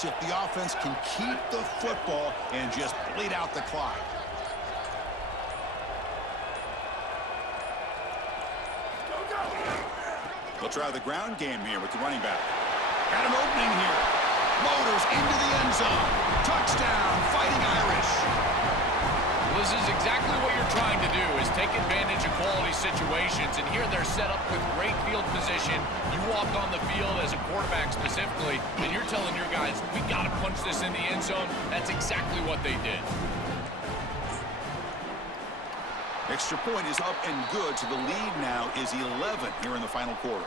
close if the offense can keep the football and just bleed out the clock. They'll try the ground game here with the running back. Got an opening here. Motors into the end zone. Touchdown, Fighting Irish. Well, this is exactly what you're trying to do, is take advantage of quality situations. And here they're set up with great field position. You walk on the field as a quarterback specifically, and you're telling your guys, we got to punch this in the end zone. That's exactly what they did. Extra point is up and good, so the lead now is 11 here in the final quarter.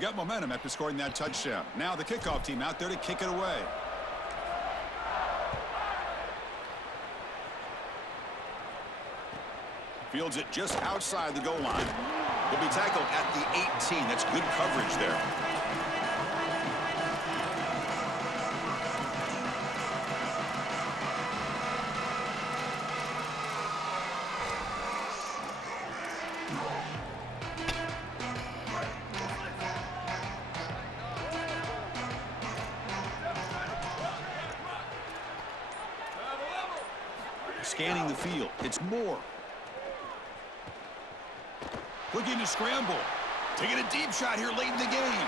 Got momentum after scoring that touchdown. Now the kickoff team out there to kick it away. Fields it just outside the goal line. He'll be tackled at the 18. That's good coverage there. Scanning the field. It's Moore. Looking to scramble. Taking a deep shot here late in the game.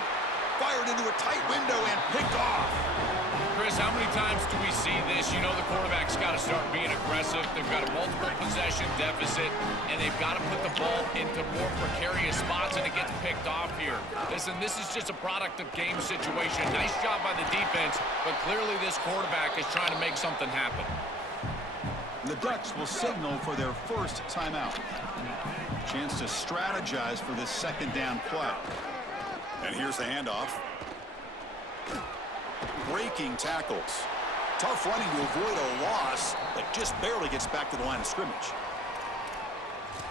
Fired into a tight window and picked off. Chris, how many times do we see this? You know the quarterback's got to start being aggressive. They've got a multiple possession deficit, and they've got to put the ball into more precarious spots, and it gets picked off here. Listen, this is just a product of game situation. Nice job by the defense, but clearly this quarterback is trying to make something happen. The Ducks will signal for their first timeout. Chance to strategize for this second down play. And here's the handoff. Breaking tackles. Tough running to avoid a loss, but just barely gets back to the line of scrimmage.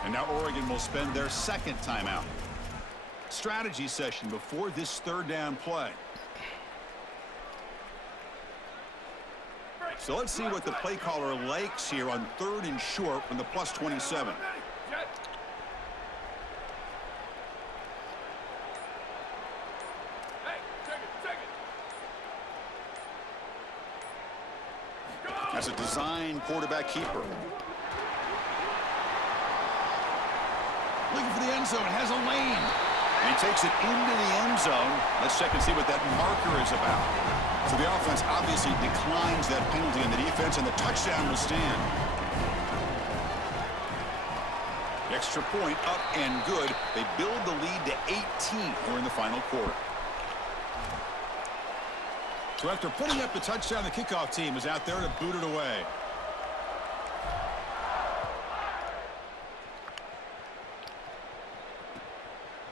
And now Oregon will spend their second timeout. Strategy session before this third down play. So let's see what the play caller likes here on 3rd and short from the +27. That's a design quarterback keeper. Looking for the end zone. Has a lane. And he takes it into the end zone. Let's check and see what that marker is about. So the offense obviously declines that penalty on the defense, and the touchdown will stand. Extra point up and good. They build the lead to 18 here in the final quarter. So after putting up the touchdown, the kickoff team is out there to boot it away.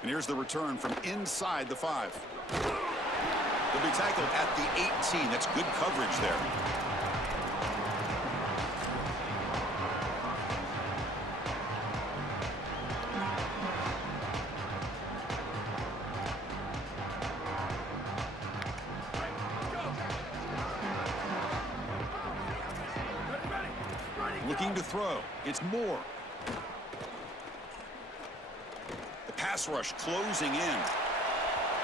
And here's the return from inside the 5. He'll be tackled at the 18. That's good coverage there. Looking to throw. It's Moore. The pass rush closing in.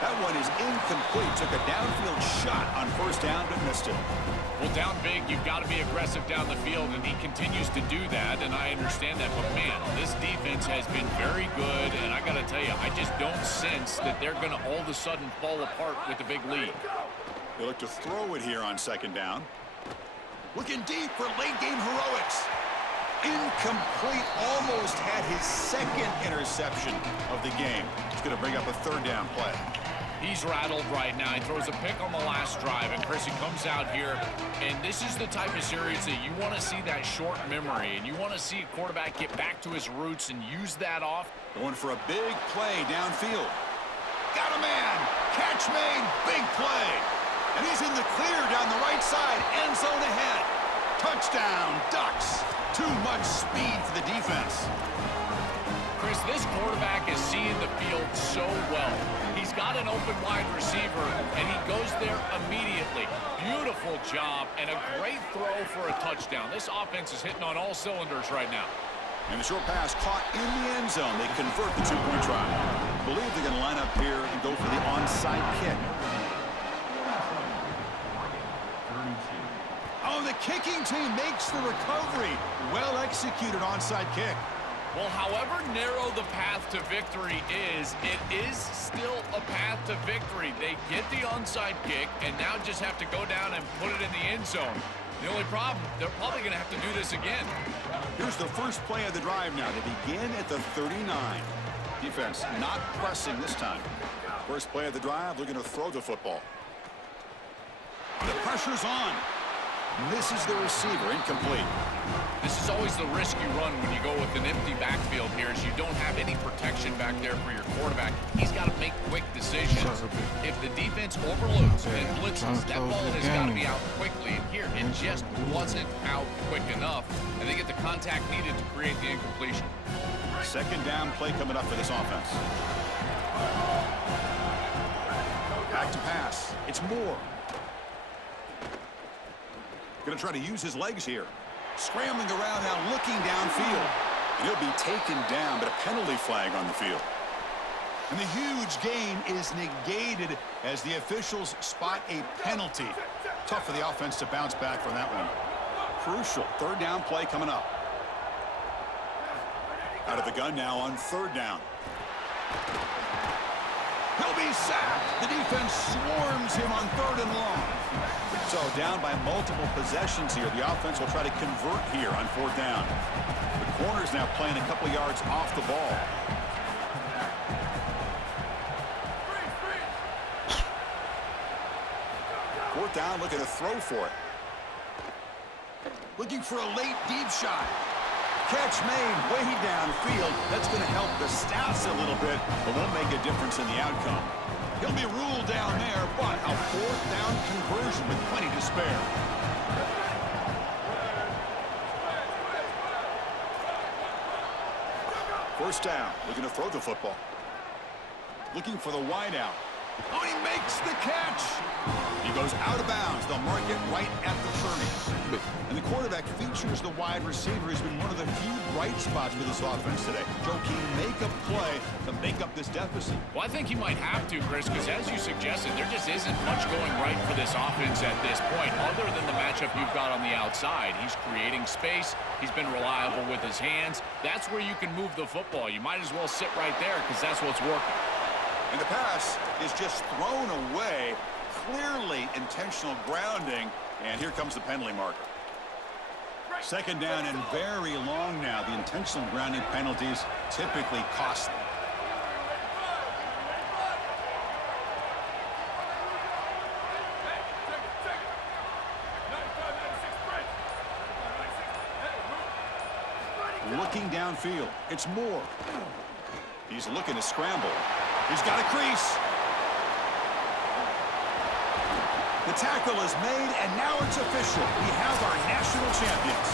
That one is incomplete. Took a downfield shot on first down, but missed it. Well, down big, you've got to be aggressive down the field, and he continues to do that, and I understand that. But, man, this defense has been very good, and I got to tell you, I just don't sense that they're going to all of a sudden fall apart with a big lead. They look to throw it here on second down. Looking deep for late-game heroics. Incomplete. Almost had his second interception of the game. He's going to bring up a third down play. He's rattled right now. He throws a pick on the last drive, and Chris, he comes out here, and this is the type of series that you want to see that short memory, and you want to see a quarterback get back to his roots and use that off. Going for a big play downfield. Got a man. Catch made. Big play. And he's in the clear down the right side. End zone ahead. Touchdown, Ducks. Too much speed for the defense. Chris, this quarterback is seeing the field so well. He's got an open wide receiver, and he goes there immediately. Beautiful job and a great throw for a touchdown. This offense is hitting on all cylinders right now. And the short pass caught in the end zone. They convert the two-point try. I believe they're going to line up here and go for the onside kick. Oh, the kicking team makes the recovery. Well executed onside kick. Well, however narrow the path to victory is, it is still a path to victory. They get the onside kick and now just have to go down and put it in the end zone. The only problem, they're probably going to have to do this again. Here's the first play of the drive now. They begin at the 39. Defense not pressing this time. First play of the drive, they're going to throw the football. The pressure's on. Misses the receiver, incomplete. This is always the risk you run when you go with an empty backfield here, is you don't have any protection back there for your quarterback. He's got to make quick decisions. If the defense overloads and blitzes, that ball has got to be out quickly. And here, it just wasn't out quick enough, and they get the contact needed to create the incompletion. Second down play coming up for this offense. Back to pass. It's Moore. Going to try to use his legs here. Scrambling around now, looking downfield. And he'll be taken down, but a penalty flag on the field. And the huge gain is negated as the officials spot a penalty. Tough for the offense to bounce back from that one. Crucial third down play coming up. Out of the gun now on third down. He'll be sacked. The defense swarms him on third and long. So down by multiple possessions here. The offense will try to convert here on fourth down. The corner's now playing a couple yards off the ball. Fourth down, looking to throw for it. Looking for a late deep shot. Catch made way downfield. That's going to help the Stats a little bit, but won't make a difference in the outcome. He'll be ruled down there, but a fourth down conversion with plenty to spare. First down, looking to throw the football. Looking for the wideout. Oh, he makes the catch. He goes out of bounds. They'll mark it right at the 30. And the quarterback features the wide receiver. He's been one of the few bright spots for this offense today. Joe King make a play to make up this deficit. Well, I think he might have to, Chris, because as you suggested, there just isn't much going right for this offense at this point, other than the matchup you've got on the outside. He's creating space. He's been reliable with his hands. That's where you can move the football. You might as well sit right there because that's what's working. And the pass is just thrown away. Clearly intentional grounding. And here comes the penalty marker. Second down and very long now. The intentional grounding penalties typically costly. Looking downfield. It's Moore. He's looking to scramble. He's got a crease. The tackle is made, and now it's official. We have our national champions.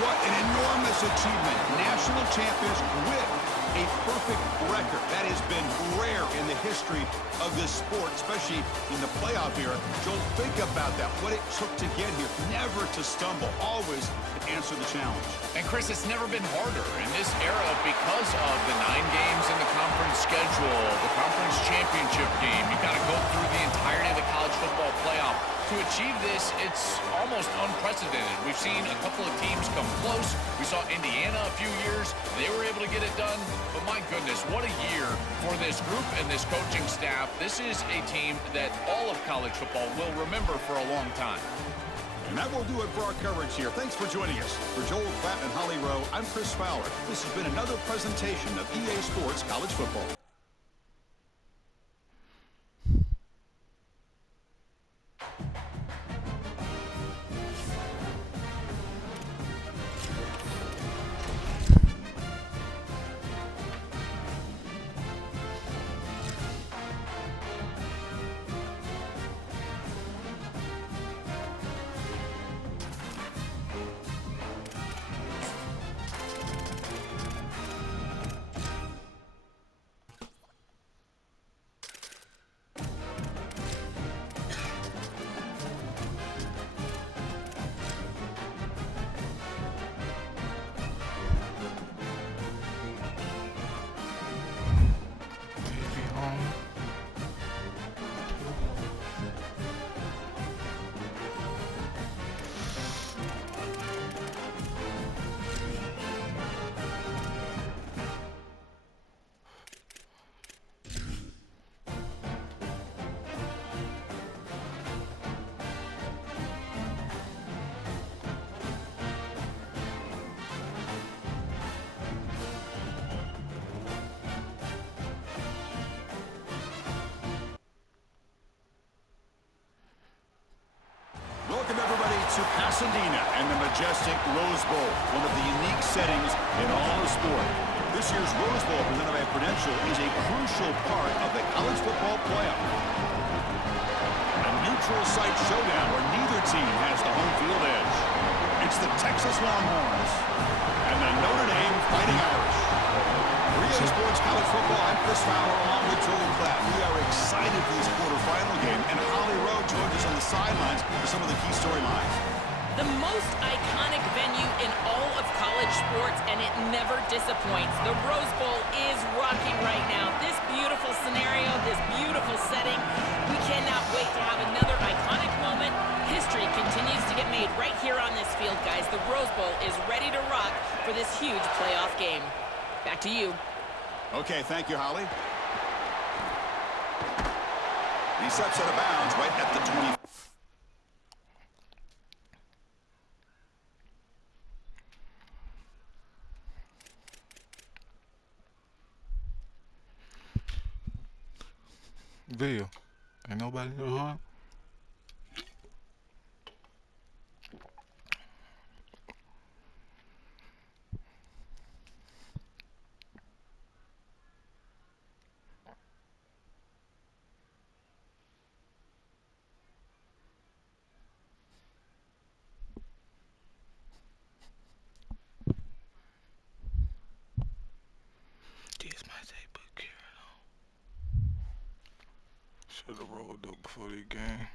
What an enormous achievement. National champions with a perfect record. That has been rare in the history of this sport, especially in the playoff era. Joel, think about that. What it took to get here. Never to stumble. Always to answer the challenge. And, Chris, it's never been harder in this era because of the 9 games in the conference schedule, the conference championship game. You've got to go through the entirety of the college football playoff. To achieve this, it's almost unprecedented. We've seen a couple of teams come close. We saw Indiana a few years. They were able to get it done. But my goodness, what a year for this group and this coaching staff. This is a team that all of college football will remember for a long time. And that will do it for our coverage here. Thanks for joining us. For Joel Klatt and Holly Rowe, I'm Chris Fowler. This has been another presentation of EA Sports College Football. Welcome, everybody, to Pasadena and the majestic Rose Bowl, one of the unique settings in all of sport. This year's Rose Bowl, presented by Prudential, is a crucial part of the college football playoff. A neutral site showdown where neither team has the home field edge. It's the Texas Longhorns and the Notre Dame Fighting Irish. For EA Sports College Football, I'm Chris Fowler along with Joel Klatt. We are excited for this quarterfinal game, and Holly Rowe joins us on the sidelines for some of the key storylines. The most iconic venue in all of college sports, and it never disappoints. The Rose Bowl is rocking right now. This beautiful scenario, this beautiful setting. We cannot wait to have another iconic moment. History continues to get made right here on this field, guys. The Rose Bowl is ready to rock for this huge playoff game. Back to you. Okay, thank you, Holly. He steps out of bounds right at the 20. Veio. Ain't nobody know, huh? This might say book here. Should have rolled up before the game.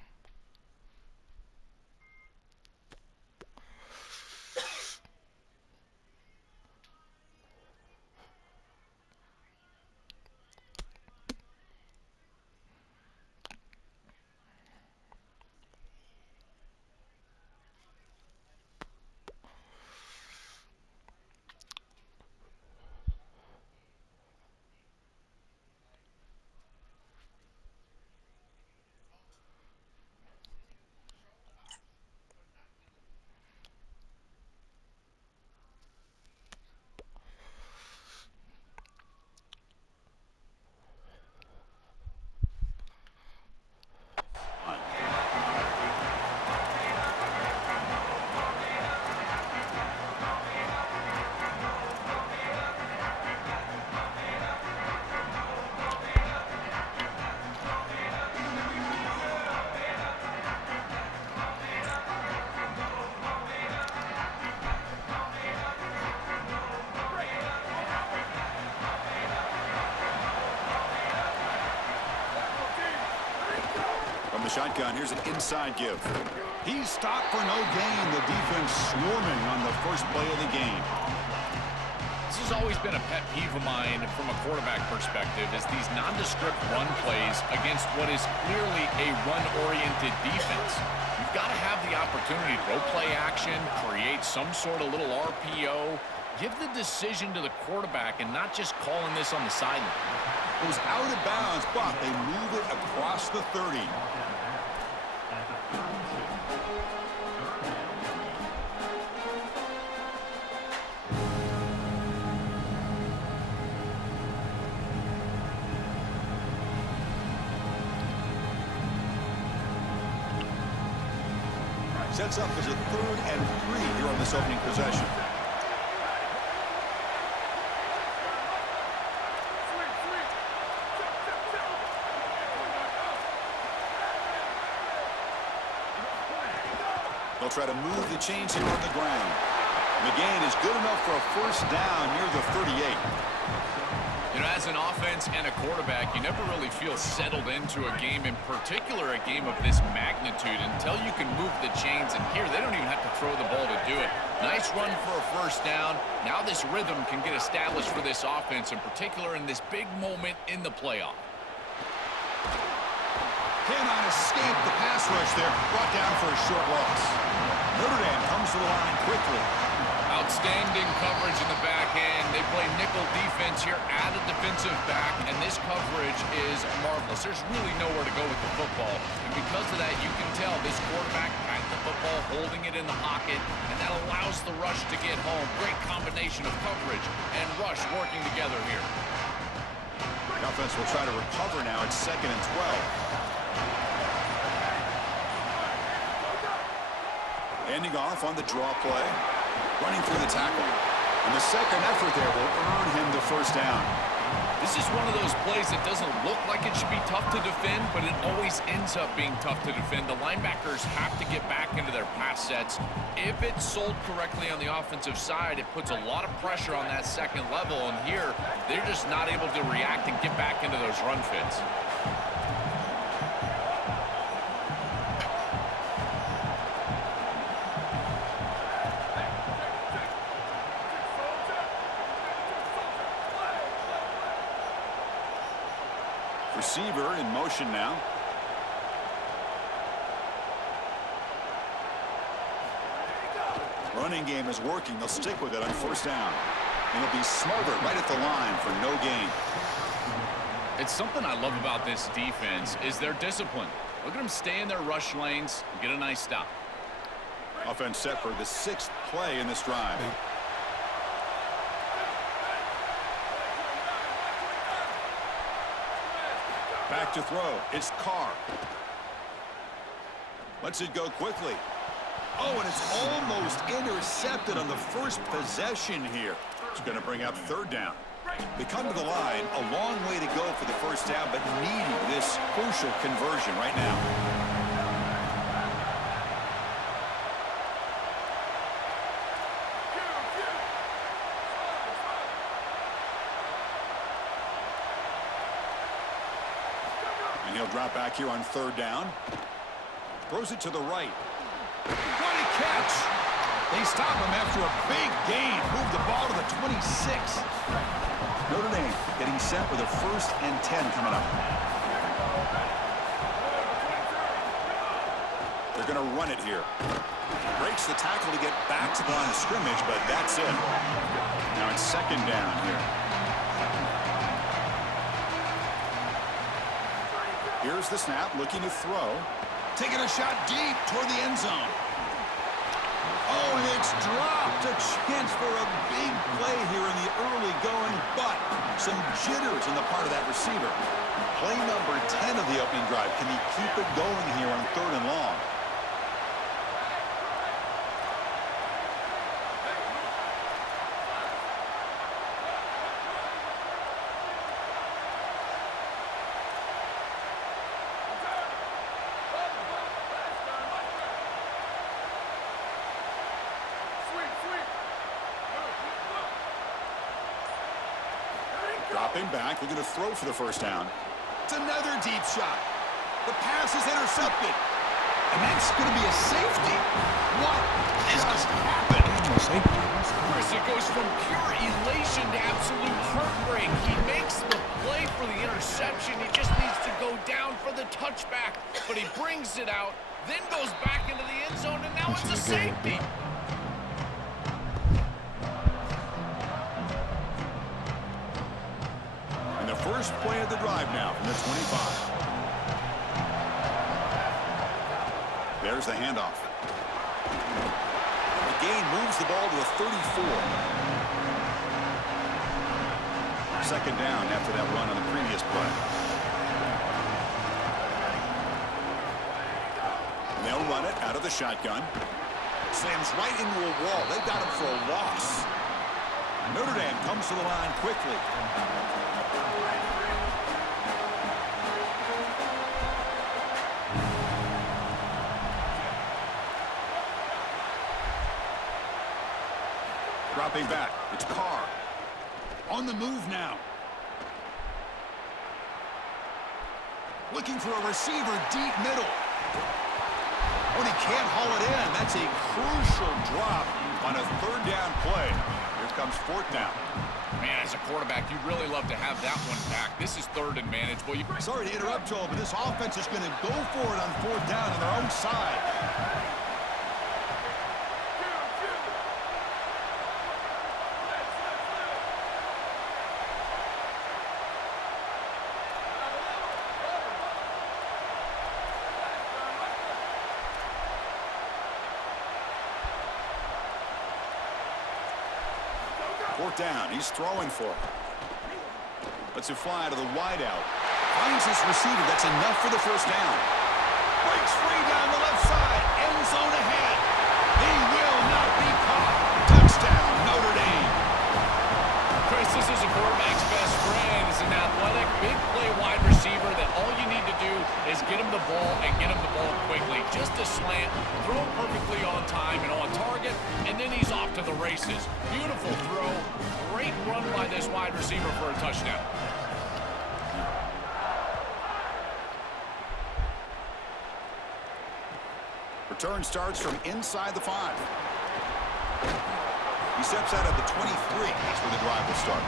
From the shotgun, here's an inside give. He's stopped for no gain. The defense swarming on the first play of the game. This has always been a pet peeve of mine from a quarterback perspective, is these nondescript run plays against what is clearly a run-oriented defense. You've got to have the opportunity to go play action, create some sort of little RPO, give the decision to the quarterback and not just calling this on the sideline. It was out of bounds, but they move it across the 30. Sets up as a 3rd and 3 here on this opening possession. They'll try to move the chains here on the ground. The gain is good enough for a first down near the 38. You know, as an offense and a quarterback, you never really feel settled into a game, in particular a game of this magnitude, until you can move the chains. And here, they don't even have to throw the ball to do it. Nice run for a first down. Now this rhythm can get established for this offense, in particular in this big moment in the playoff. Cannot escape the pass rush there. Brought down for a short loss. Notre Dame comes to the line quickly. Outstanding coverage in the back end. They play nickel defense here at a defensive back, and this coverage is marvelous. There's really nowhere to go with the football, and because of that, you can tell this quarterback had the football, holding it in the pocket, and that allows the rush to get home. Great combination of coverage and rush working together here. The offense will try to recover now. It's 2nd and 12. Ending off on the draw play. Running through the tackle. And the second effort there will earn him the first down. This is one of those plays that doesn't look like it should be tough to defend, but it always ends up being tough to defend. The linebackers have to get back into their pass sets. If it's sold correctly on the offensive side, it puts a lot of pressure on that second level, and here, they're just not able to react and get back into those run fits. Receiver in motion now. Running game is working. They'll stick with it on first down. And it'll be smothered right at the line for no gain. It's something I love about this defense is their discipline. Look at them stay in their rush lanes and get a nice stop. Offense set for the 6th play in this drive. Back to throw. It's Carr. Lets it go quickly. Oh, and it's almost intercepted on the first possession here. It's going to bring up third down. They come to the line, a long way to go for the first down, but needing this crucial conversion right now. And he'll drop back here on third down. Throws it to the right. What a catch! They stop him after a big gain. Move the ball to the 26. Notre Dame getting set with a 1st and 10 coming up. They're going to run it here. Breaks the tackle to get back to the line of scrimmage, but that's it. Now it's second down here. Here's the snap, looking to throw. Taking a shot deep toward the end zone. Oh, and it's dropped. A chance for a big play here in the early going, but some jitters on the part of that receiver. Play number 10 of the opening drive. Can he keep it going here on third and long? Dropping back, looking to throw for the first down. It's another deep shot. The pass is intercepted. And that's going to be a safety. What just happened? Chris, it goes from pure elation to absolute heartbreak. He makes the play for the interception. He just needs to go down for the touchback. But he brings it out, then goes back into the end zone, and now it's a safety. First play of the drive now from the 25. There's the handoff. The gain moves the ball to the 34. Second down after that run on the previous play. And they'll run it out of the shotgun. Slams right into a wall. They got him for a loss. Notre Dame comes to the line quickly. Dropping back, it's Carr. On the move now. Looking for a receiver deep middle. When he can't haul it in, that's a crucial drop on a third down play. Here comes fourth down. Man, as a quarterback, you'd really love to have that one back. This is third and manageable. Sorry to interrupt, Joel, but this offense is going to go for it on fourth down on their own side. Fourth down, he's throwing for it. Lets it fly to the wideout. Finds his receiver, that's enough for the first down. Breaks free down the left side, end zone ahead. He will not be caught. Touchdown, Notre Dame. Chris, this is a quarterback's best friend. He's an athletic, big play wide receiver that all you need to do is get him the ball and get him the ball quickly. Just a slant, throw it perfectly on time and on target, and then he's off to the races. Beautiful throw. Great run by this wide receiver for a touchdown. Return starts from inside the 5. He steps out at the 23. That's where the drive will start.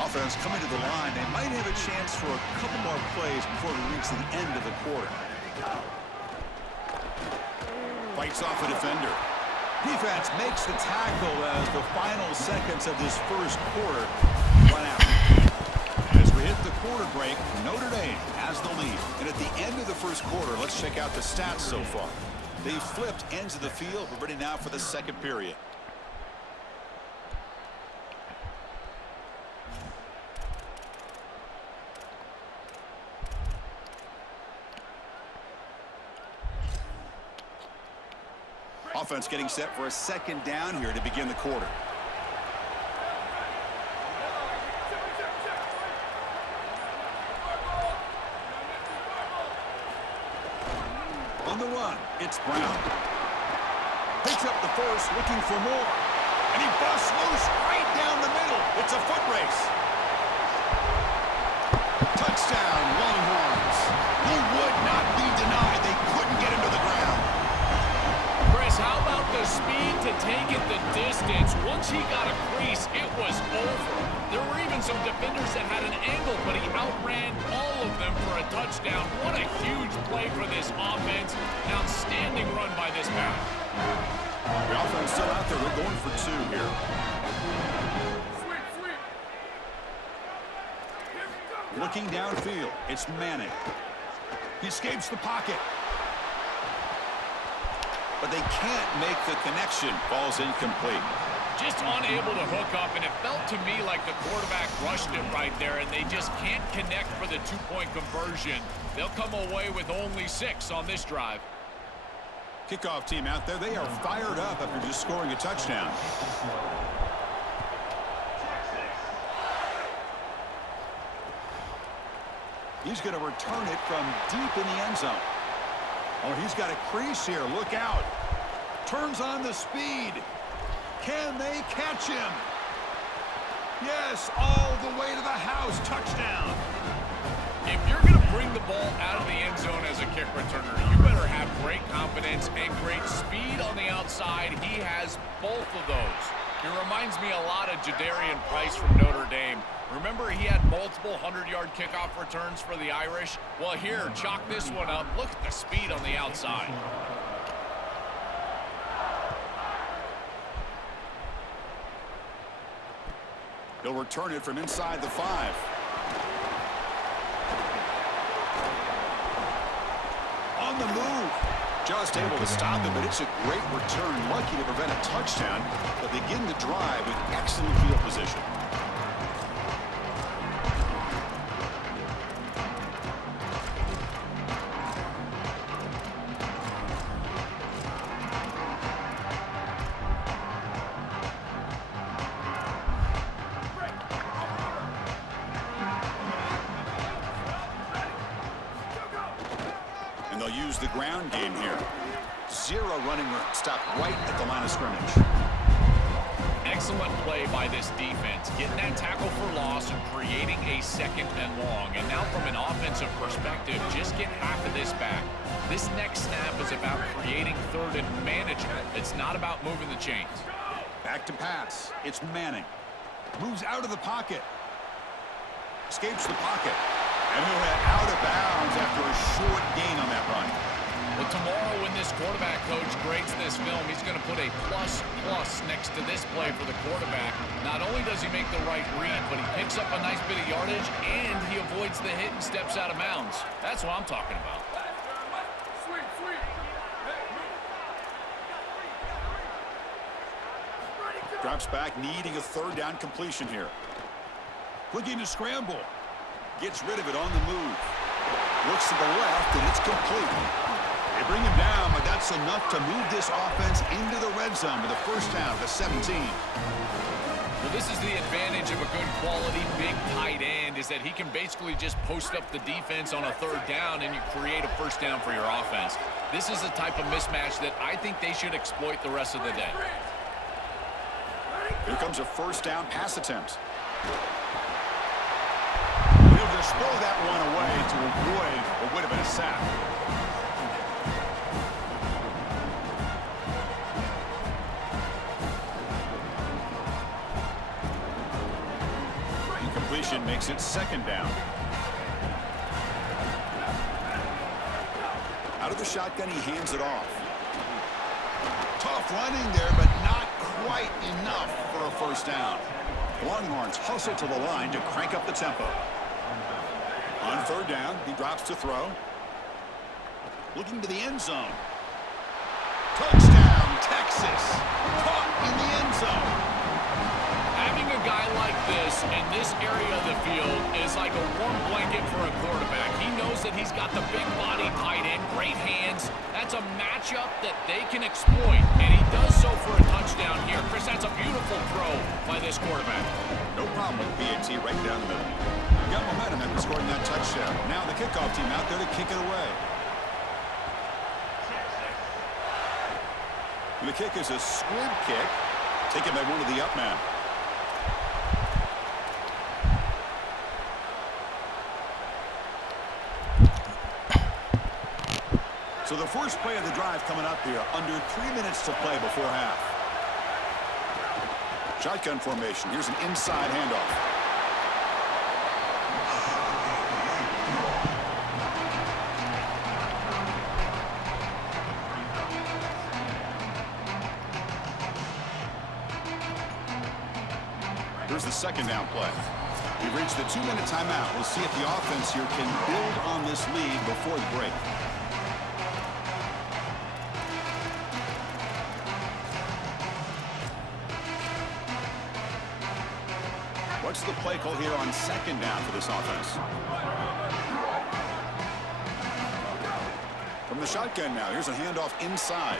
Offense coming to the line. They might have a chance for a couple more plays before we reach the end of the quarter. Fights off a defender. Defense makes the tackle as the final seconds of this first quarter run out. As we hit the quarter break, Notre Dame has the lead. And at the end of the first quarter, let's check out the stats so far. They've flipped ends of the field. We're ready now for the second period. Offense getting set for a second down here to begin the quarter. On the run, it's Brown. Picks up the first, looking for more. And he busts loose right down the middle. It's a foot race. Touchdown, Longhorns. He would not be denied. They couldn't get him to the ground. How about the speed to take it the distance? Once he got a crease, it was over. There were even some defenders that had an angle, but he outran all of them for a touchdown. What a huge play for this offense. An outstanding run by this back. The offense still out there. We're going for 2 here. Looking downfield, it's Manning. He escapes the pocket. But they can't make the connection. Ball's incomplete. Just unable to hook up, and it felt to me like the quarterback rushed it right there, and they just can't connect for the 2-point conversion. They'll come away with only 6 on this drive. Kickoff team out there. They are fired up after just scoring a touchdown. He's going to return it from deep in the end zone. Oh, he's got a crease here. Look out. Turns on the speed. Can they catch him? Yes, all the way to the house. Touchdown. If you're going to bring the ball out of the end zone as a kick returner, you better have great confidence and great speed on the outside. He has both of those. It reminds me a lot of Jadarian Price from Notre Dame. Remember, he had multiple 100-yard kickoff returns for the Irish? Well, here, chalk this one up. Look at the speed on the outside. He'll return it from inside the 5. On the move. Just able to stop it, but it's a great return. Lucky to prevent a touchdown, but begin the drive with excellent field position. And they'll use the ground game here. 0 running room. Stop right at the line of scrimmage. Excellent play by this defense, getting that tackle for loss and creating a 2nd and long. And now from an offensive perspective, just get half of this back. This next snap is about creating 3rd and management. It's not about moving the chains. Back to pass. It's Manning. Moves out of the pocket. Escapes the pocket. And he'll head out of bounds after a short gain on that run. But tomorrow when this quarterback coach grades this film, he's going to put a plus next to this play for the quarterback. Not only does he make the right read, but he picks up a nice bit of yardage, and he avoids the hit and steps out of bounds. That's what I'm talking about. Drops back, needing a third down completion here. Looking to scramble. Gets rid of it on the move. Looks to the left, and it's complete. They bring him down, but that's enough to move this offense into the red zone with a first down to 17. Well, this is the advantage of a good quality big tight end, is that he can basically just post up the defense on a third down and you create a first down for your offense. This is the type of mismatch that I think they should exploit the rest of the day. Here comes a first down pass attempt. He'll just throw that one away to avoid what would have been a sack. Incompletion makes it second down. Out of the shotgun, he hands it off. Tough running there, but not quite enough for a first down. Longhorns hustle to the line to crank up the tempo. On third down, he drops to throw. Looking to the end zone. Touchdown, Texas. Caught in the end zone. Having a guy like this in this area of the field is like a warm blanket for a quarterback. He knows that he's got the big body tight end, great hands. That's a matchup that they can exploit, and he does so for a touchdown here. Chris, that's a beautiful throw by this quarterback. No problem with PAT right down the middle. Got momentum after scoring that touchdown. Now the kickoff team out there to kick it away. The kick is a squib kick, taken by one of the up men. So the first play of the drive coming up here, under 3 minutes to play before half. Shotgun formation. Here's an inside handoff. Here's the second down play. We've reached the 2-minute timeout. We'll see if the offense here can build on this lead before the break. What's the play call here on second down for this offense? From the shotgun now, here's a handoff inside.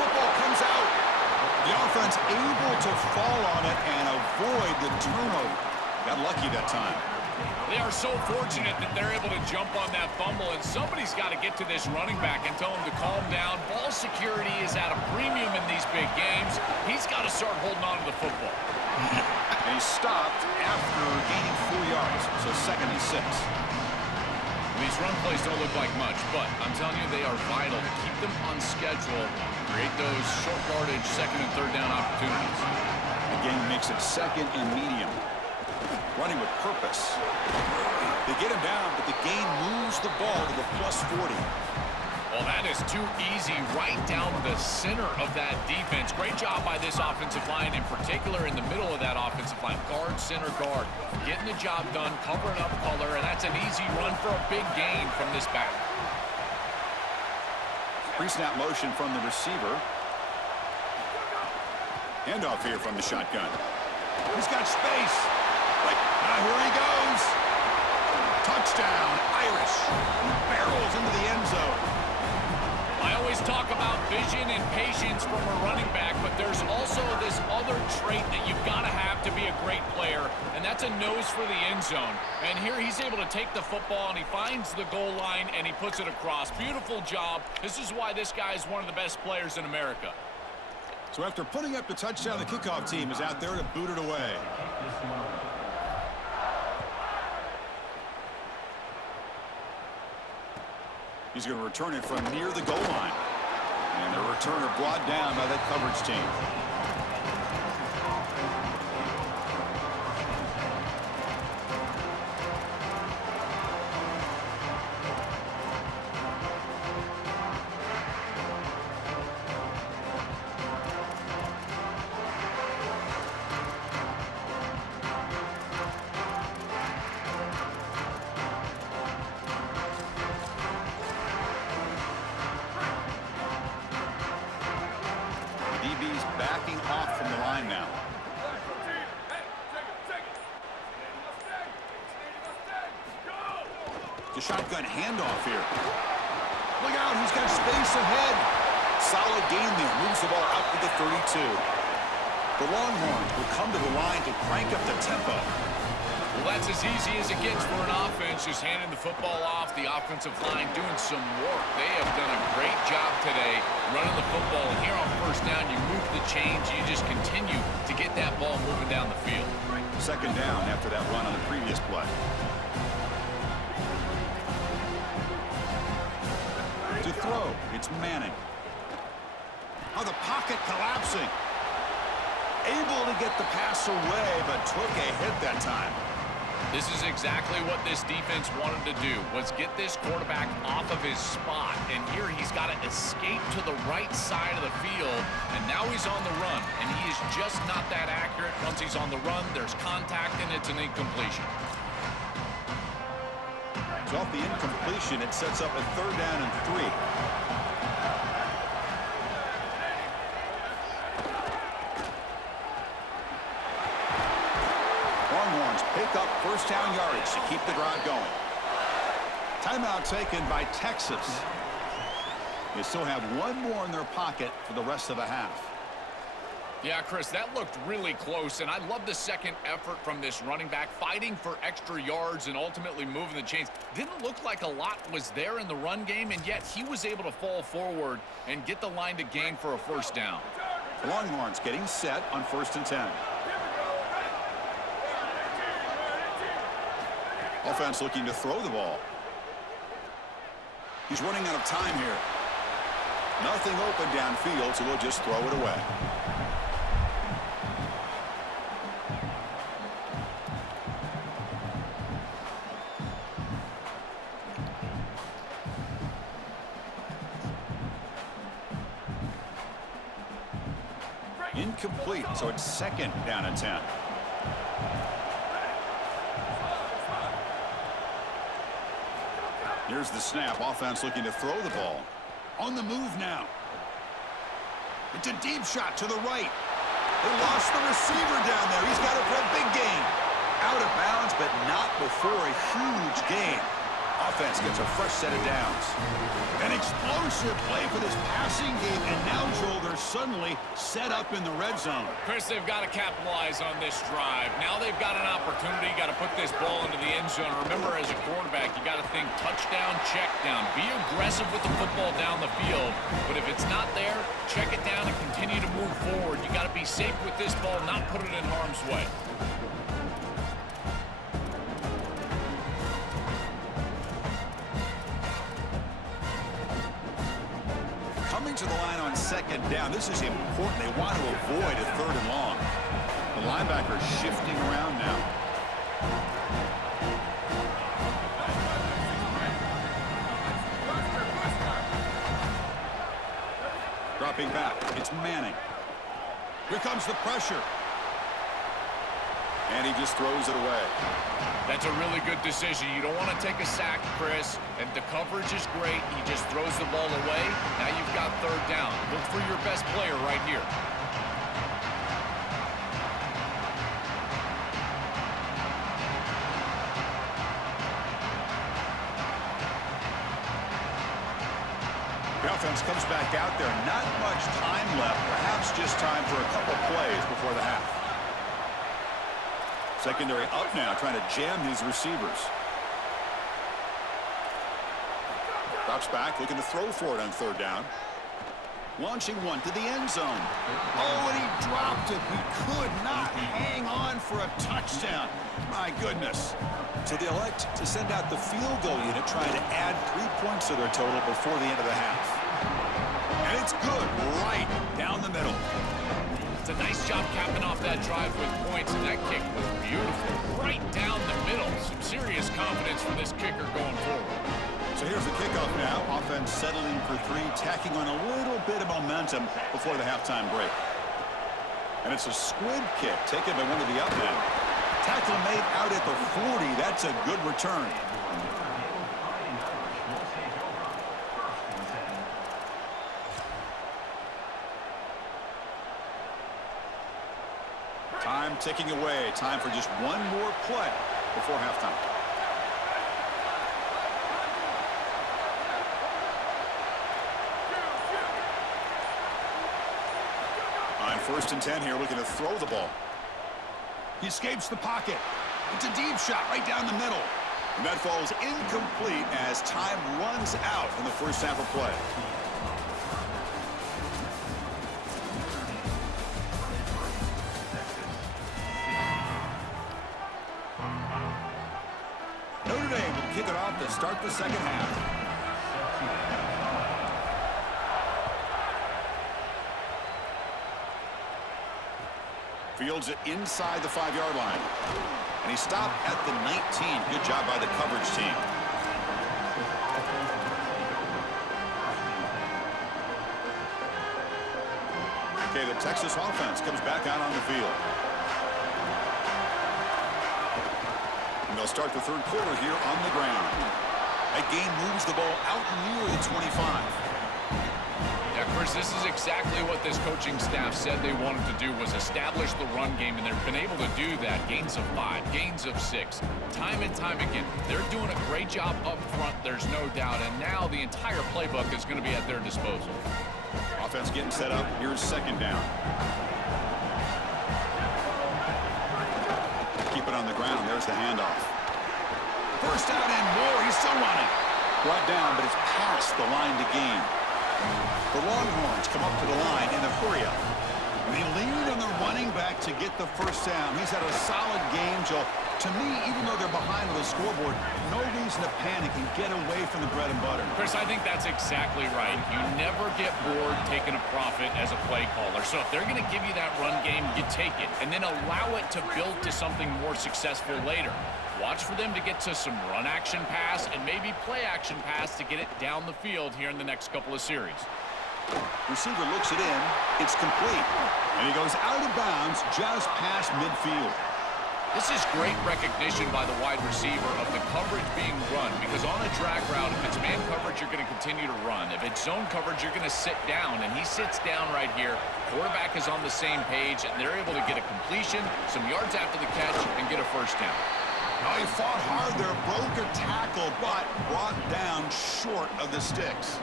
Football comes out. The offense able to fall on it and avoid the turnover. Got lucky that time. They are so fortunate that they're able to jump on that fumble, and somebody's got to get to this running back and tell him to calm down. Ball security is at a premium in these big games. He's got to start holding on to the football. And he stopped after gaining 4 yards, so 2nd and 6. These run plays don't look like much, but I'm telling you, they are vital to keep them on schedule, create those short yardage second and third down opportunities. Again, makes it second and medium. Running with purpose. They get him down, but the gain moves the ball to the +40. Well, that is too easy right down the center of that defense. Great job by this offensive line, in particular in the middle of that offensive line. Guard, center, guard. Getting the job done, covering up color, and that's an easy run for a big gain from this back. Pre-snap motion from the receiver. Handoff here from the shotgun. He's got space. Right, now here he goes. Touchdown, Irish. Barrels into the end zone. I always talk about vision and patience from a running back, but there's also this other trait that you've got to have to be a great player, and that's a nose for the end zone. And here he's able to take the football, and he finds the goal line, and he puts it across. Beautiful job. This is why this guy is one of the best players in America. So after putting up the touchdown, the kickoff team is out there to boot it away. He's going to return it from near the goal line. And the returner brought down by that coverage team. The shotgun handoff here. Look out, he's got space ahead. Solid gain there. Moves the ball out to the 32. The Longhorns will come to the line to crank up the tempo. Well, that's as easy as it gets for an offense, just handing the football off. The offensive line doing some work. They have done a great job today running the football. And here on first down, you move the chains. You just continue to get that ball moving down the field. Second down after that run on the previous play. To throw, it's Manning. Oh, the pocket collapsing. Able to get the pass away, but took a hit that time. This is exactly what this defense wanted to do, was get this quarterback off of his spot. And here he's got to escape to the right side of the field. And now he's on the run. And he is just not that accurate. Once he's on the run, there's contact and it's an incompletion. So off the incompletion, it sets up a third down and 3. Longhorns pick up first down yardage to keep the drive going. Timeout taken by Texas. They still have one more in their pocket for the rest of the half. Yeah, Chris, that looked really close, and I love the second effort from this running back, fighting for extra yards and ultimately moving the chains. Didn't look like a lot was there in the run game, and yet he was able to fall forward and get the line to gain for a first down. The Longhorns getting set on first and 10. Offense looking to throw the ball. He's running out of time here. Nothing open downfield, so we'll just throw it away. Incomplete, so it's second down and 10. Here's the snap. Offense looking to throw the ball. On the move now. It's a deep shot to the right. They lost the receiver down there. He's got it for a big gain. Out of bounds, but not before a huge gain. Offense gets a fresh set of downs. An explosive play for this passing game, and now, Joel, they're suddenly set up in the red zone. Chris, they've got to capitalize on this drive. Now they've got an opportunity, got to put this ball into the end zone. Remember, as a quarterback, you got to think touchdown, check down. Be aggressive with the football down the field, but if it's not there, check it down and continue to move forward. You got to be safe with this ball, not put it in harm's way. Coming to the line on second down. This is important. They want to avoid a third and long. The linebacker shifting around now. Dropping back. It's Manning. Here comes the pressure. And he just throws it away. That's a really good decision. You don't want to take a sack, Chris, and the coverage is great. He just throws the ball away. Now you've got third down. Look for your best player right here. The offense comes back out there. Not much time left. Perhaps just time for a couple plays before the half. Secondary up now, trying to jam these receivers. Drops back, looking to throw for it on third down. Launching one to the end zone. Oh, and he dropped it. He could not hang on for a touchdown. My goodness. So they elect to send out the field goal unit, trying to add 3 points to their total before the end of the half. And it's good, right down the middle. It's a nice job capping off that drive with points, and that kick was beautiful. Right down the middle. Some serious confidence for this kicker going forward. So here's the kickoff now. Offense settling for 3, tacking on a little bit of momentum before the halftime break. And it's a squid kick taken by one of the up men. Tackle made out at the 40. That's a good return. Time ticking away. Time for just one more play before halftime. First and 10 here, looking to throw the ball. He escapes the pocket. It's a deep shot right down the middle. And that falls incomplete as time runs out in the first half of play. Notre Dame will kick it off to start the second half. Fields it inside the 5-yard line. And he stopped at the 19. Good job by the coverage team. Okay, the Texas offense comes back out on the field. And they'll start the third quarter here on the ground. That game moves the ball out near the 25. Yeah, Chris, this is exactly what this coaching staff said they wanted to do, was establish the run game, and they've been able to do that. Gains of 5, gains of 6, time and time again. They're doing a great job up front, there's no doubt, and now the entire playbook is going to be at their disposal. Offense getting set up. Here's second down. Keep it on the ground. There's the handoff. First down and more. He's still running. Brought down, but it's past the line to gain. The Longhorns come up to the line in the hurry-up. They lean on the running back to get the first down. He's had a solid game, Joe. To me, even though they're behind on the scoreboard, no reason to panic and get away from the bread and butter. Chris, I think that's exactly right. You never get bored taking a profit as a play caller. So if they're going to give you that run game, you take it, and then allow it to build to something more successful later. Watch for them to get to some run action pass and maybe play action pass to get it down the field here in the next couple of series. Receiver looks it in. It's complete. And he goes out of bounds just past midfield. This is great recognition by the wide receiver of the coverage being run, because on a drag route, if it's man coverage, you're going to continue to run. If it's zone coverage, you're going to sit down, and he sits down right here. Quarterback is on the same page, and they're able to get a completion, some yards after the catch, and get a first down. Oh, he fought hard there, broke a tackle, but brought down short of the sticks.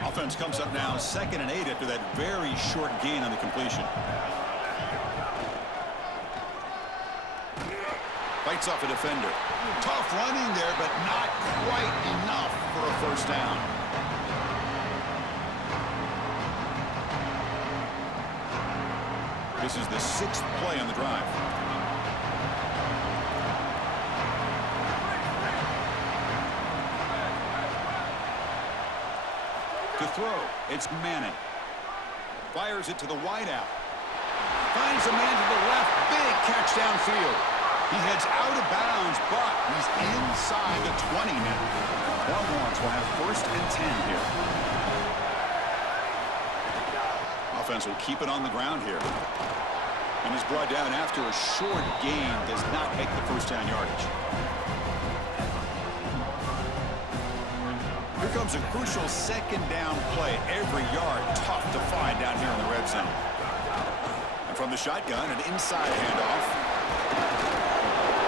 Offense comes up now 2nd and 8 after that very short gain on the completion. Fights off a defender. Tough running there, but not quite enough for a first down. This is the 6th play on the drive. To throw, it's Manning. Fires it to the wideout. Finds a man to the left. Big catch downfield. He heads out of bounds, but he's inside the 20 now. Longhorns will have 1st and 10 here. Offense will keep it on the ground here. And is brought down after a short gain. Does not make the first down yardage. Here comes a crucial 2nd down play. Every yard tough to find down here in the red zone. And from the shotgun, an inside handoff.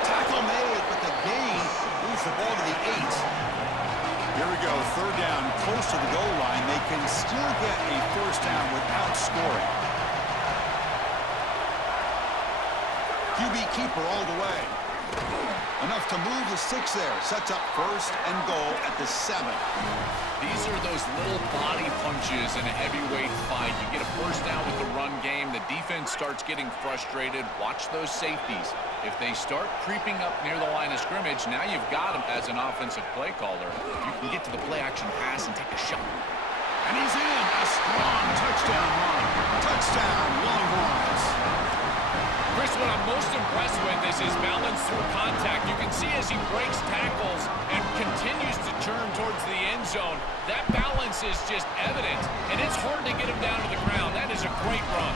Tackle made, but the gain moves the ball to the 8. Here we go, 3rd down, close to the goal line. They can still get a first down without scoring. QB keeper all the way. Enough to move the 6 there. Sets up 1st and goal at the 7. These are those little body punches in a heavyweight fight. You get a first down with the run game. The defense starts getting frustrated. Watch those safeties. If they start creeping up near the line of scrimmage, now you've got them as an offensive play caller. You can get to the play-action pass and take a shot. And he's in. A strong touchdown run. Touchdown, Longhorns. Chris, what I'm most impressed with is his balance through contact. You can see as he breaks tackles and continues to turn towards the end zone, that balance is just evident, and it's hard to get him down to the ground. That is a great run.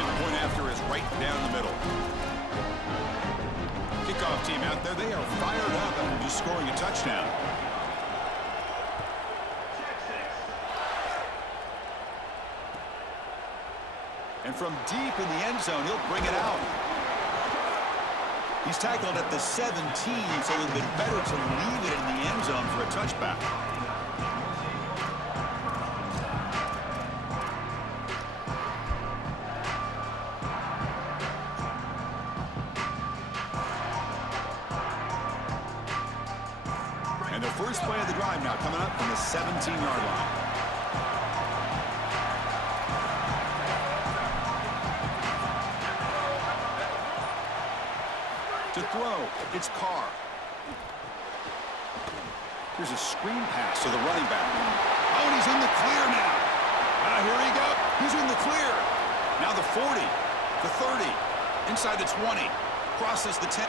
And the point after is right down the middle. Kickoff team out there, they are fired up after just scoring a touchdown. And from deep in the end zone, he'll bring it out. He's tackled at the 17, so it would have been better to leave it in the end zone for a touchback. first play of the drive now coming up from the 17-yard line. To throw, it's Carr. Here's a screen pass to the running back. Oh, and he's in the clear now. Here he goes. He's in the clear. Now the 40, the 30, inside the 20, crosses the 10.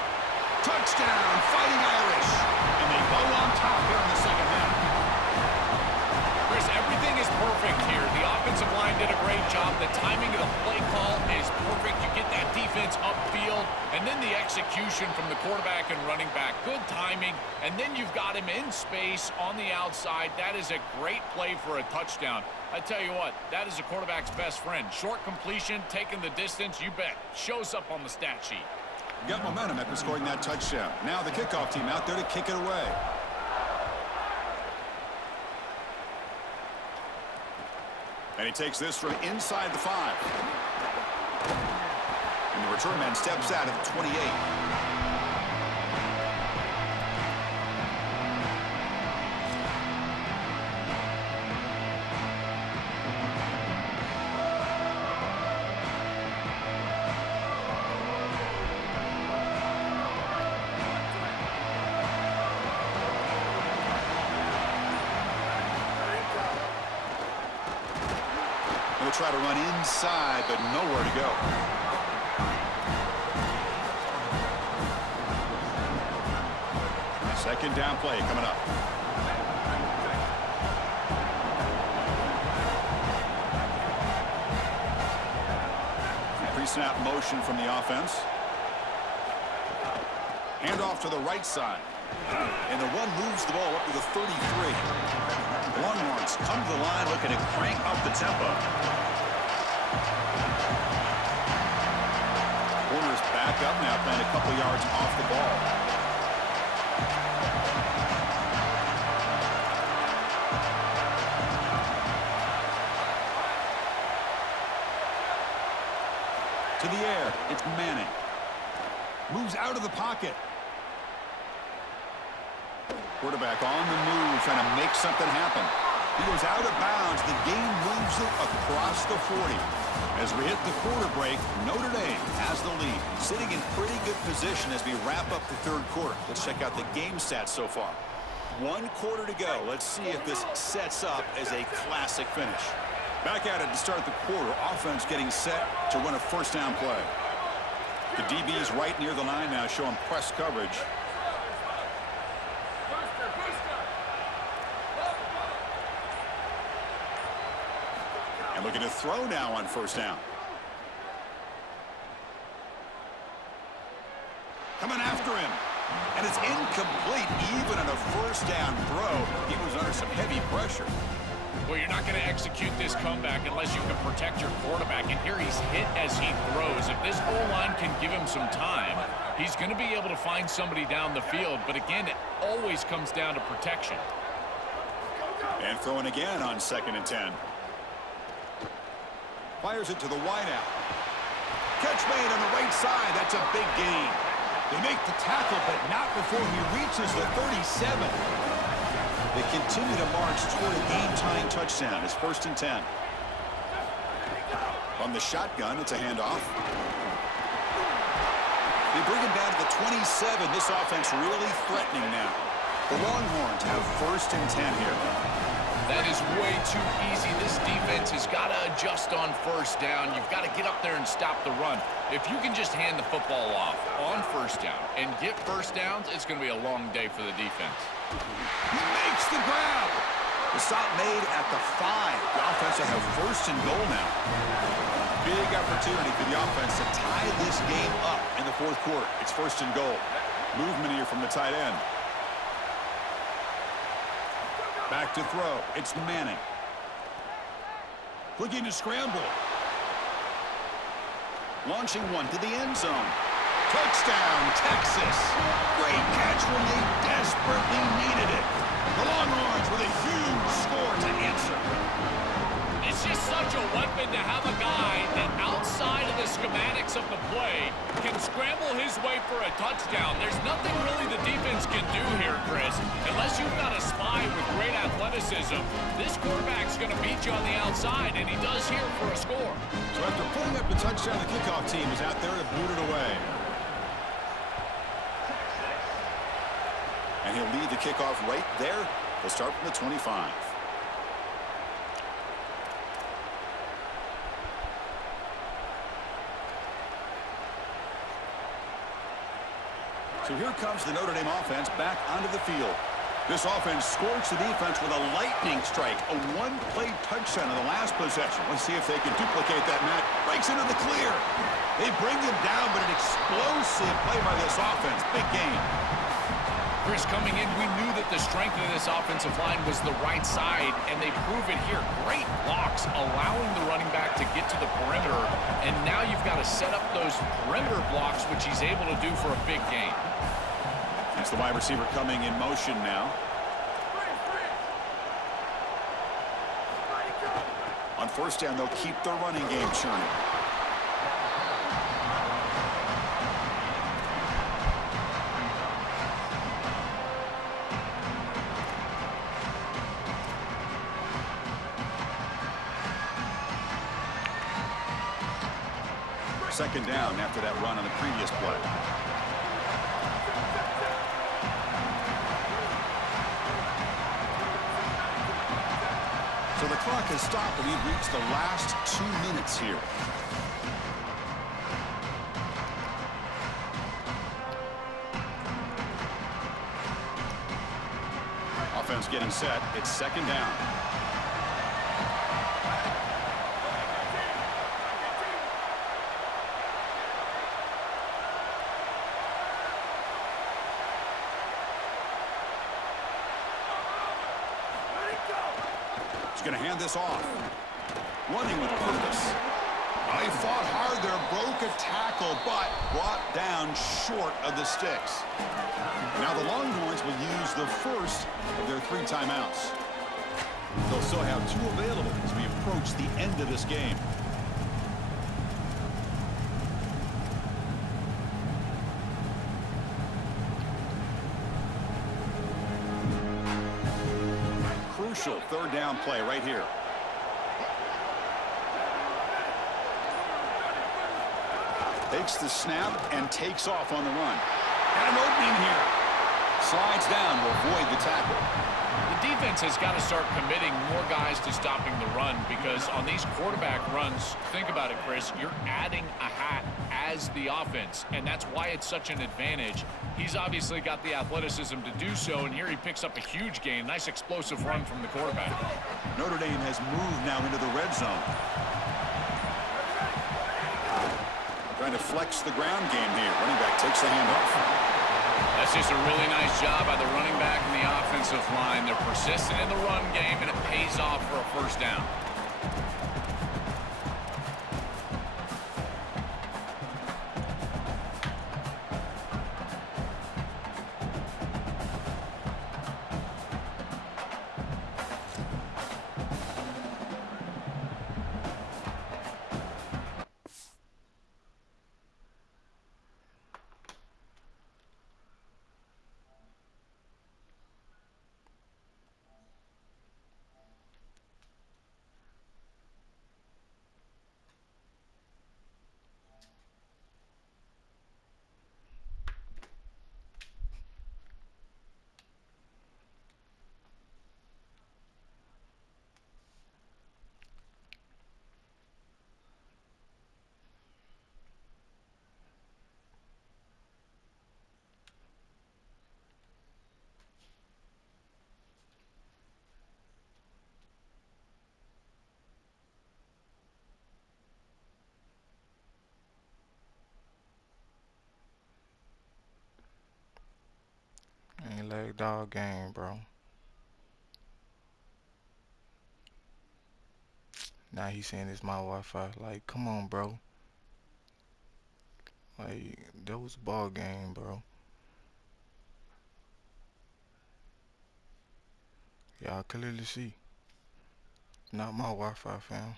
Touchdown, Fighting Irish. And they go on top here in the second half. Chris, everything is perfect here. The offensive line did a great job. The timing of the play call is perfect. You get that defense upfield, and then the execution from the quarterback and running back. Good timing, and then you've got him in space on the outside. That is a great play for a touchdown. I tell you what, that is a quarterback's best friend. Short completion, taking the distance, you bet. Shows up on the stat sheet. Got momentum after scoring that touchdown. Now the kickoff team out there to kick it away. And he takes this from inside the 5. And the return man steps out at the 28. He'll try to run inside, but nowhere to go. Second down play coming up. Pre-snap motion from the offense. Hand off to the right side. And the one moves the ball up to the 33. Longhorns come to the line looking to crank up the tempo. Corners back up now, playing a couple yards off the ball. To the air, it's Manning. Moves out of the pocket. Quarterback on the move, trying to make something happen. He goes out of bounds. The game moves it across the 40. As we hit the quarter break, Notre Dame has the lead, sitting in pretty good position as we wrap up the third quarter. Let's check out the game stats so far. 1 quarter to go. Let's see if this sets up as a classic finish. Back at it to start the quarter. Offense getting set to run a first down play. The DB's right near the line now, showing press coverage. And looking to throw now on first down. Coming after him. And it's incomplete. Even on a first down throw, he was under some heavy pressure. Well, you're not going to execute this comeback unless you can protect your quarterback. And here he's hit as he throws. If this O-line can give him some time, he's going to be able to find somebody down the field. But again, it always comes down to protection. And throwing again on 2nd and 10. Fires it to the wideout. Catch made on the right side. That's a big gain. They make the tackle, but not before he reaches the 37. They continue to march toward a game-tying touchdown. It's 1st and 10. From the shotgun, it's a handoff. They bring him down to the 27. This offense really threatening now. The Longhorns have 1st and 10 here. That is way too easy. This defense has got to adjust on first down. You've got to get up there and stop the run. If you can just hand the football off on first down and get first downs, it's going to be a long day for the defense. He makes the grab. The stop made at the 5. The offense will have 1st and goal now. Big opportunity for the offense to tie this game up in the 4th quarter. It's 1st and goal. Movement here from the tight end. Back to throw. It's Manning. Looking to scramble. Launching one to the end zone. Touchdown, Texas. Great catch when they desperately needed it. The Longhorns with a huge score to answer. It's just such a weapon to have a guy that outside of the schematics of the play can scramble his way for a touchdown. There's nothing really the defense can do here, Chris. Unless you've got a spy with great athleticism, this quarterback's going to beat you on the outside, and he does here for a score. So after putting up the touchdown, the kickoff team is out there to boot it away. And he'll lead the kickoff right there. They'll start from the 25. So here comes the Notre Dame offense back onto the field. This offense scorched the defense with a lightning strike, a one-play touchdown in the last possession. Let's see if they can duplicate that, Matt. Breaks into the clear. They bring him down, but an explosive play by this offense. Big game. Chris, coming in, we knew that the strength of this offensive line was the right side, and they prove it here. Great blocks, allowing the running back to get to the perimeter, and now you've got to set up those perimeter blocks, which he's able to do for a big gain. That's the wide receiver coming in motion now. On first down, they'll keep their running game churning. Second down after that run on the previous play. So the clock has stopped, and we've reached the last 2 minutes here. Offense getting set. It's second down. Going to hand this off. Running with purpose. He fought hard there, broke a tackle, but brought down short of the sticks. Now the Longhorns will use the first of their 3 timeouts. They'll still have 2 available as we approach the end of this game. Crucial third down play right here. Takes the snap and takes off on the run. Got an opening here. Slides down to avoid the tackle. The defense has got to start committing more guys to stopping the run, because on these quarterback runs, think about it, Chris, you're adding a hat as the offense, and that's why it's such an advantage. He's obviously got the athleticism to do so, and here he picks up a huge gain. Nice explosive run from the quarterback. Notre Dame has moved now into the red zone. Trying to flex the ground game here. Running back takes the handoff. That's just a really nice job by the running back and the offensive line. They're persistent in the run game, and it pays off for a first down. Ain't leg dog game, bro. Now he's saying it's my Wi-Fi. Like, come on, bro. Like, that was a ball game, bro. Y'all clearly see. Not my Wi-Fi, fam.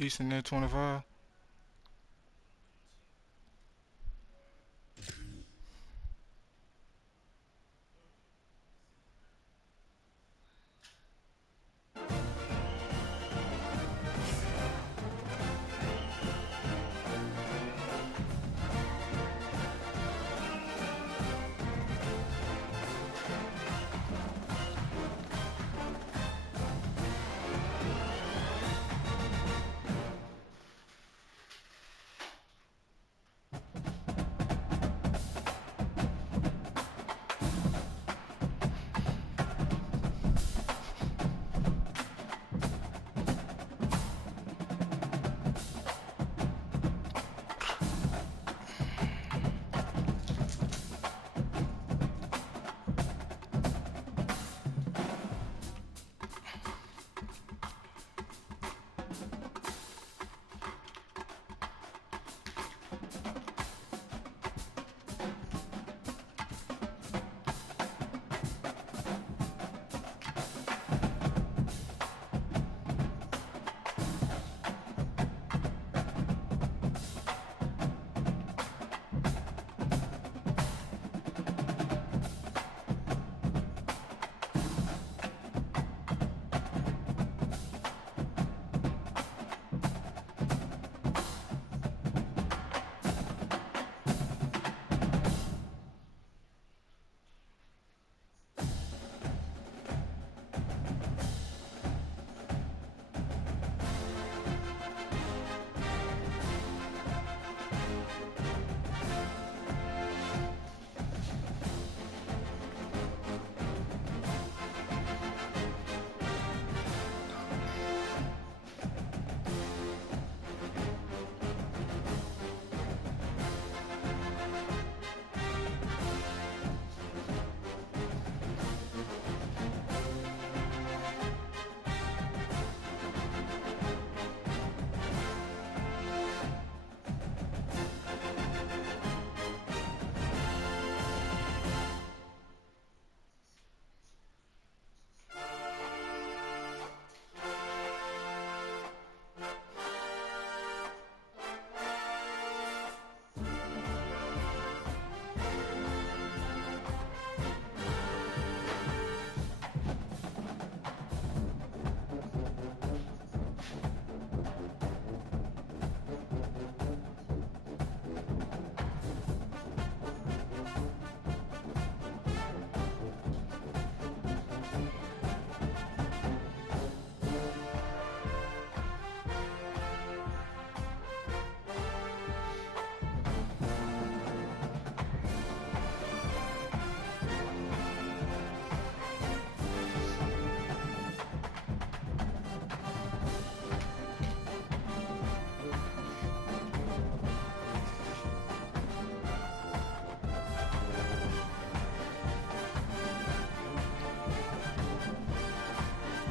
Easton at 25.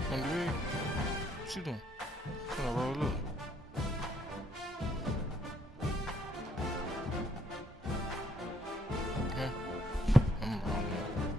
On the way. What you doing? Trying to roll up. Okay. I'm rolling up.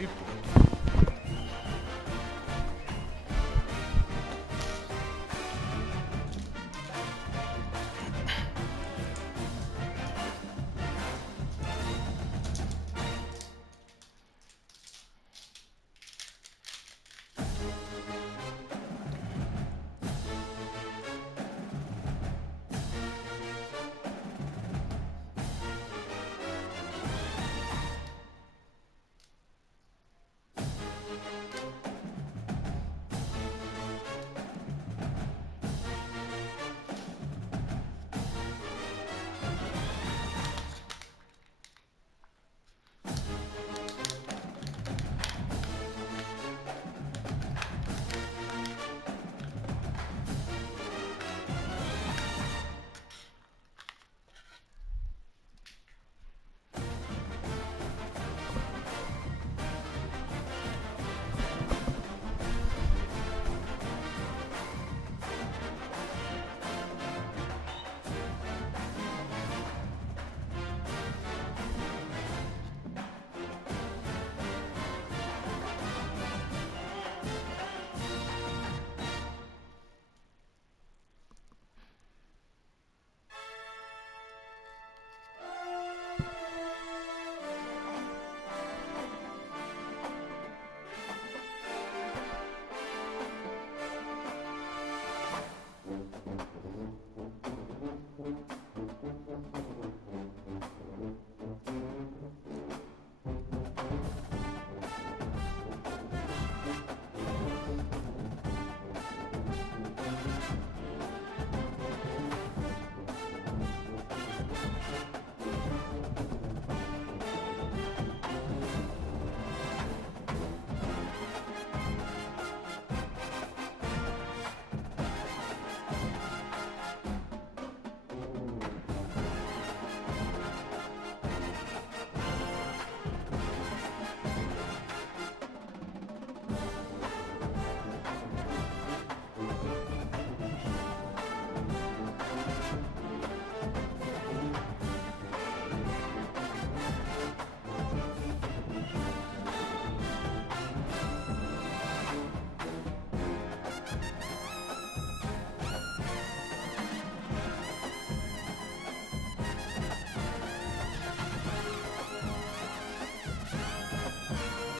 paper.